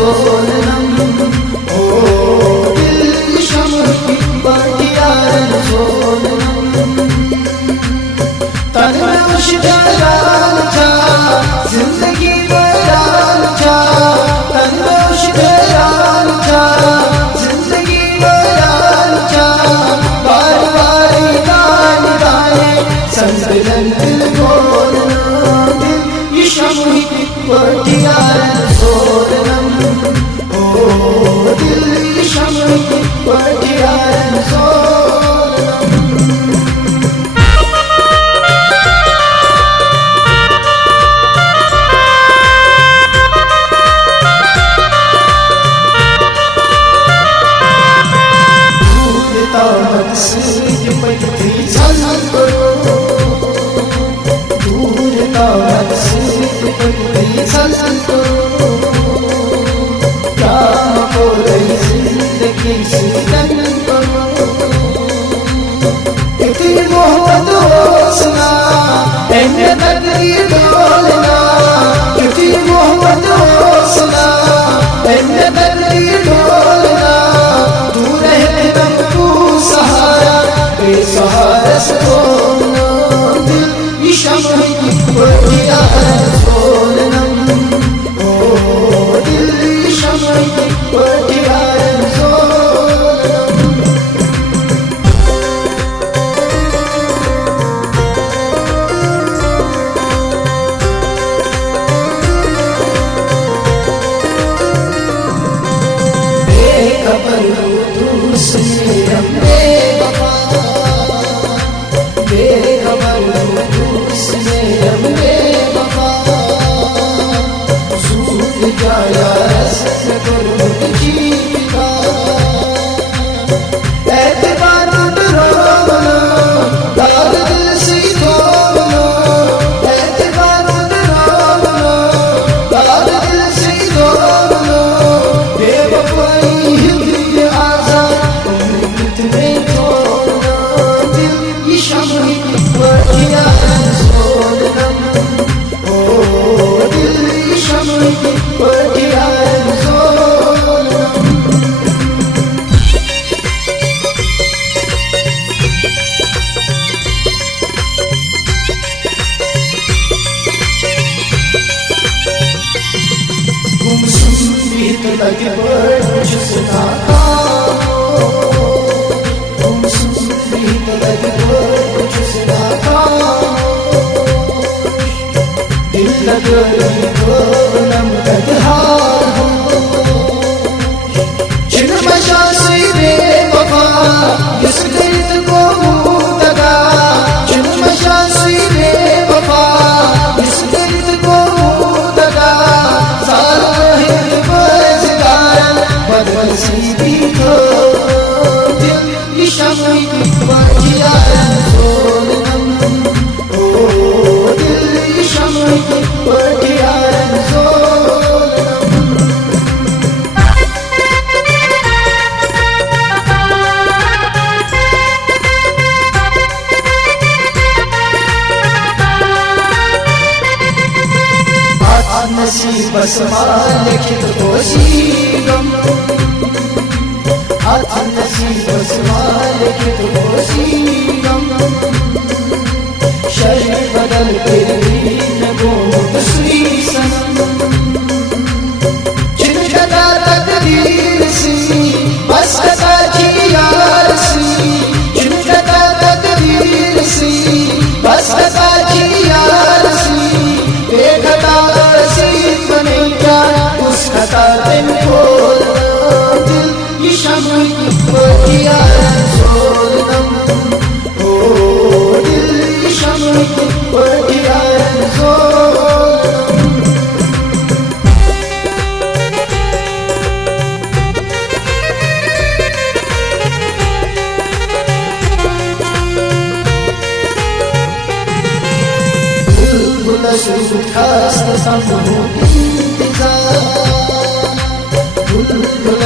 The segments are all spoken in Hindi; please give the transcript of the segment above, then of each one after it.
सोनम ओ दिल शम्ह की बगियारन सोनम तन में उश्क़रार जा जिंदगी बयान जा तन में उश्क़रार जा जिंदगी बयान जा बार बार गान गाए संग दिल बोलना दिल ये शम्ह की बगियारन सोनम ओ दिल ये शम्ह की बगियारन सोनम इतनी मोहब्बत होसना एने तकदीर डोलना इतनी मोहब्बत होसना एने तकदीर डोलना तू रहे तू सहारा बेसहारा सोना दिल ये शम्ह की बगियारन सोनम ओ दिल ये शम्ह की बगियारन लगे बड़ जुस्ता तुम सुनी लगे बड़ जुस्ता दिल लगे नम कदहार हो जिन मशा से बेवफा इस दर्द को दगा जिन मशा से बेवफा इस दर्द को दगा सारा बदल सीधी को दिल ये शम्ह की बगियारन सोनम ओ दिल ये शम्ह की बगियारन सोनम नसीब बसमाल लिखित कोशीगम नसीब बसमाल लिखित कोशीगम शरीर बदल तेरी नगोद श्री सनम जिनका तकदीर सी बस का जियार सी जिनका तकदीर सी बस का जियार सी बेखता नसीब नहीं क्या उसका दिन खोलना दिल ये शम्ह की बगियारन सोनम ओ दिल ये शम्ह की बगियारन सोनम बुलबुल खास्त समूह इंतजार बुलबुल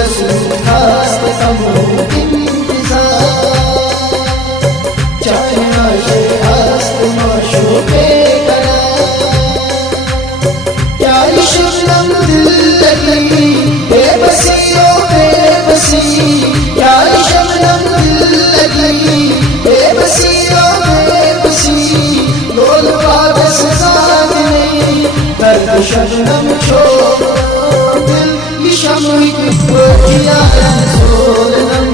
खास्त समूह इंतजार चाहे आशे आस्त माशूक़े करार क्या इश्क़ दिल लगी शबनम छोड़ो दिल की शम्ह को किया है सोलनम